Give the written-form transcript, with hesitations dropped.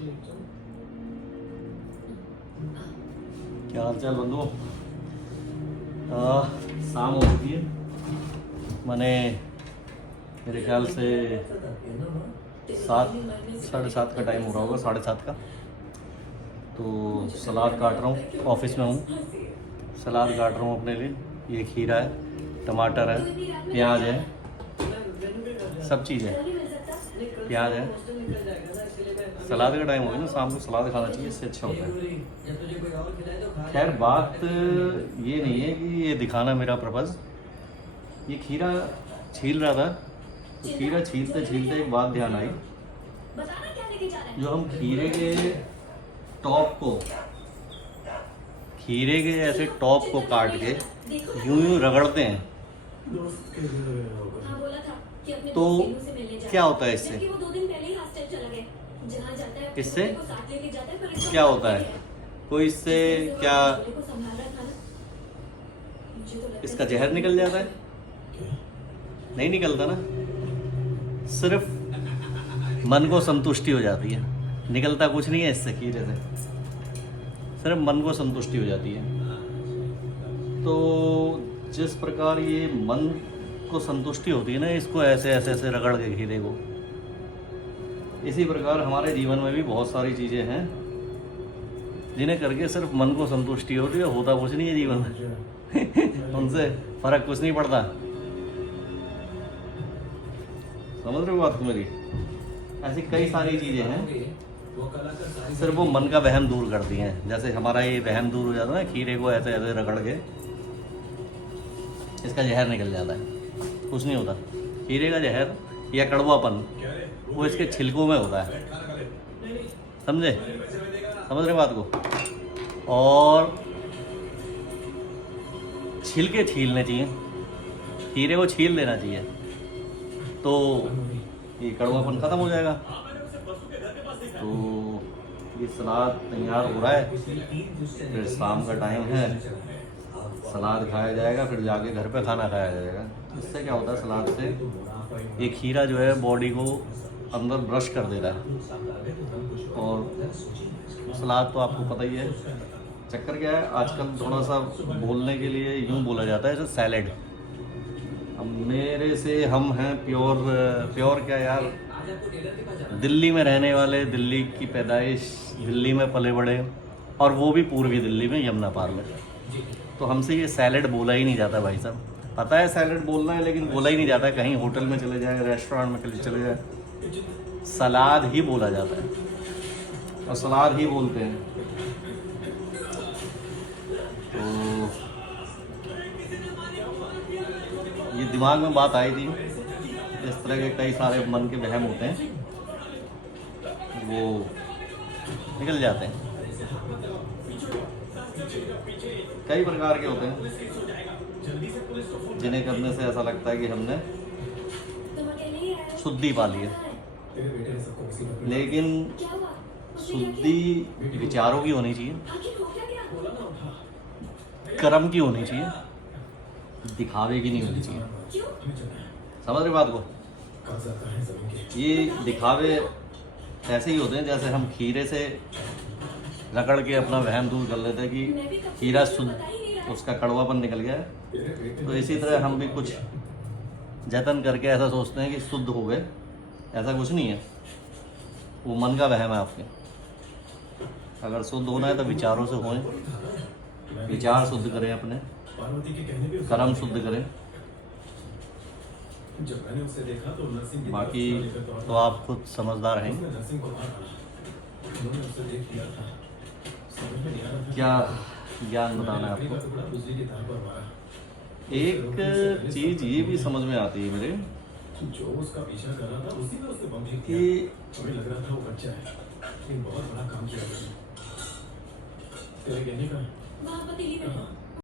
क्या हाल चाल बंधुओं। शाम हो चुकी है, मैंने मेरे ख्याल से 7 साढ़े 7 का टाइम हो रहा होगा, 7:30 का। तो सलाद काट रहा हूँ, ऑफिस में हूँ, सलाद काट रहा हूँ अपने लिए। ये खीरा है, टमाटर है, प्याज है, सब चीज़ है, प्याज है। सलाद का टाइम हो गया ना, शाम को सलाद खाना चाहिए, इससे अच्छा होता है। खैर बात ये नहीं है कि ये दिखाना मेरा पर्पज़। ये खीरा छील रहा था, तो खीरा छीलते छीलते एक बात ध्यान आई। जो हम खीरे के टॉप को, खीरे के ऐसे टॉप को काट के यूं यूं रगड़ते हैं, तो क्या होता है इससे? इससे क्या होता है? कोई इससे क्या इसका जहर निकल जाता है? नहीं निकलता ना, सिर्फ मन को संतुष्टि हो जाती है। निकलता कुछ नहीं है इससे, खीरे से सिर्फ मन को संतुष्टि हो जाती है। तो जिस प्रकार ये मन को संतुष्टि होती है ना, इसको ऐसे ऐसे ऐसे रगड़ के खीरे को, इसी प्रकार हमारे जीवन में भी बहुत सारी चीज़ें हैं जिन्हें करके सिर्फ मन को संतुष्टि होती है, होता कुछ नहीं है जीवन में। उनसे फर्क कुछ नहीं पड़ता। समझ रहे हो बात को मेरी? ऐसी कई सारी चीज़ें हैं, सिर्फ वो मन का वहम दूर करती हैं। जैसे हमारा ये वहम दूर हो जाता है ना, खीरे को ऐसे ऐसे रगड़ के इसका जहर निकल जाता है, कुछ नहीं होता। खीरे का जहर या कड़वापन वो इसके छिलकों में होता है, समझे? समझ रहे बात को? और छिलके छीलने चाहिए, खीरे को छील देना चाहिए, तो ये कड़वापन ख़त्म हो जाएगा। तो ये सलाद तैयार हो रहा है, फिर शाम का टाइम है, सलाद खाया जाएगा, फिर जाके घर पे खाना खाया जाएगा। इससे क्या होता है, सलाद से ये खीरा जो है बॉडी को अंदर ब्रश कर देता है। और सलाद तो आपको पता ही है। चक्कर क्या है, आजकल थोड़ा सा बोलने के लिए यूँ बोला जाता है जैसे सैलेड। अब मेरे से हम हैं प्योर क्या यार, दिल्ली में रहने वाले, दिल्ली की पैदाइश, दिल्ली में पले बड़े, और वो भी पूर्वी दिल्ली में, यमुना पार में। तो हमसे ये सैलेड बोला ही नहीं जाता भाई साहब। पता है सैलेड बोलना है, लेकिन बोला ही नहीं जाता। कहीं होटल में चले जाए, रेस्टोरेंट में चले जाए, सलाद ही बोला जाता है और सलाद ही बोलते हैं। तो ये दिमाग में बात आई थी, इस तरह के कई सारे मन के वहम होते हैं, वो निकल जाते हैं। कई प्रकार के होते हैं जिन्हें करने से ऐसा लगता है कि हमने शुद्धि पा ली है, लेकिन शुद्धि विचारों की होनी चाहिए, कर्म की होनी चाहिए, दिखावे की नहीं होनी चाहिए। समझ रहे बात को? ये दिखावे ऐसे ही होते हैं जैसे हम खीरे से रगड़ के अपना वहम दूर कर लेते हैं कि खीरा शुद्ध, उसका कड़वापन निकल गया है। तो इसी तरह हम भी कुछ जतन करके ऐसा सोचते हैं कि शुद्ध हो गए, ऐसा कुछ नहीं है, वो मन का वहम है आपके। अगर शुद्ध होना है तो विचारों से होएं, विचार शुद्ध करें, अपने कर्म शुद्ध करें। बाकी तो आप खुद समझदार हैं। क्या ज्ञान बताना है आपको? एक चीज ये भी समझ में आती है मेरे, जो उसका पीछा कर रहा था उसी में उसने बम फेंक दिया। हमें लग रहा था वो बच्चा है, लेकिन बहुत बड़ा काम किया उसने। तेरे कहने का